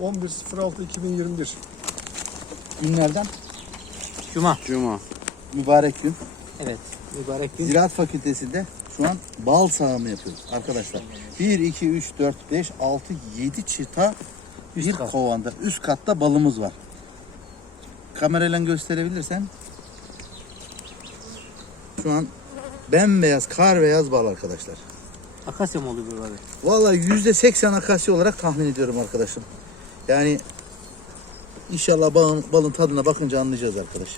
11.06.2021. Günlerden Cuma. Cuma. mübarek gün. Evet. Mübarek gün. Ziraat Fakültesi'nde şu an bal sağımı yapıyoruz arkadaşlar. 1, 2, 3, 4, 5, 6, 7 çıta bir kat. kovanda. Üst katta balımız var. Kamerayla gösterebilirsen. Şu an bembeyaz, kar beyaz bal arkadaşlar. Akasya mı oluyor bu abi? Vallahi yüzde seksen akasya olarak tahmin ediyorum arkadaşım. Yani inşallah balın, balın tadına bakınca anlayacağız arkadaş.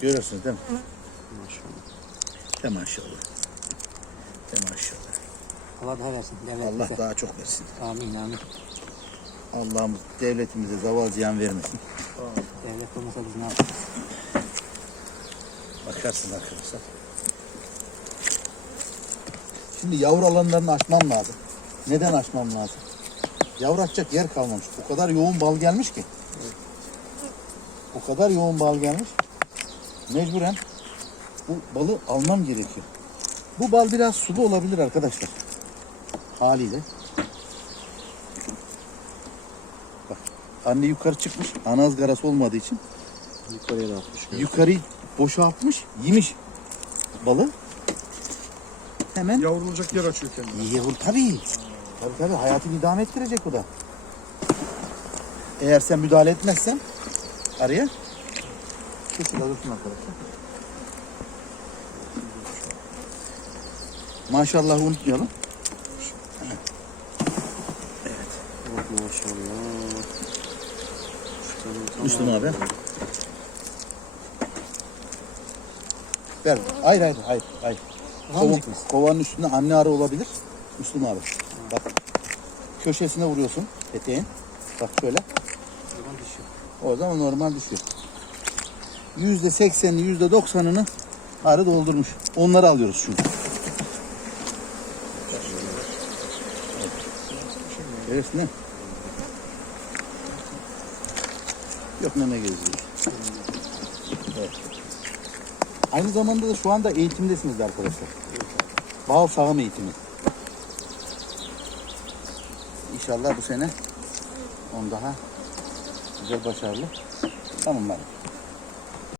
Görüyorsunuz değil mi? De maşallah. De maşallah. Allah daha versin. Devlet Allah daha çok versin. Amin amin. Allah'ımız devletimize zaval ziyan vermesin. Devlet olmasa biz ne yaparız? Bakarsın arkadaşlar. Şimdi yavru alanlarını açmam lazım. Neden açmam lazım? Yavru açacak yer kalmamış. O kadar yoğun bal gelmiş ki. O kadar yoğun bal gelmiş. Mecburen bu balı almam gerekiyor. Bu bal biraz sulu olabilir arkadaşlar. Haliyle. Bak anne yukarı çıkmış. Ana ızgarası olmadığı için Yukarıya da atmış. yukarı boşaltmış, yemiş balı. Hemen Yavrulacak yer açıyor kendine. yavur tabii. Tabii tabii hayatını idame ettirecek bu da. Eğer sen müdahale etmezsen araya kesin alırsın arkadaşlar. Maşallah unutmayalım. Bak maşallah. Müslüm abi. Ver. Hayır hayır hayır. hayır. Kova, Almayacak mısın? kovanın üstünde anne arı olabilir. Müslüm abi. Bak. Köşesine vuruyorsun eteğin. Bak şöyle. Buradan düşüyor. O zaman normal düşüyor. Yüzde seksenini, yüzde doksanını arı doldurmuş. Onları alıyoruz şimdi. Görüyorsun değil mi? Yok meme geziyor. Evet. Aynı zamanda da şu anda eğitimdesiniz de arkadaşlar. Bal sağım eğitimi. İnşallah bu sene on daha güzel başarılı. Abi.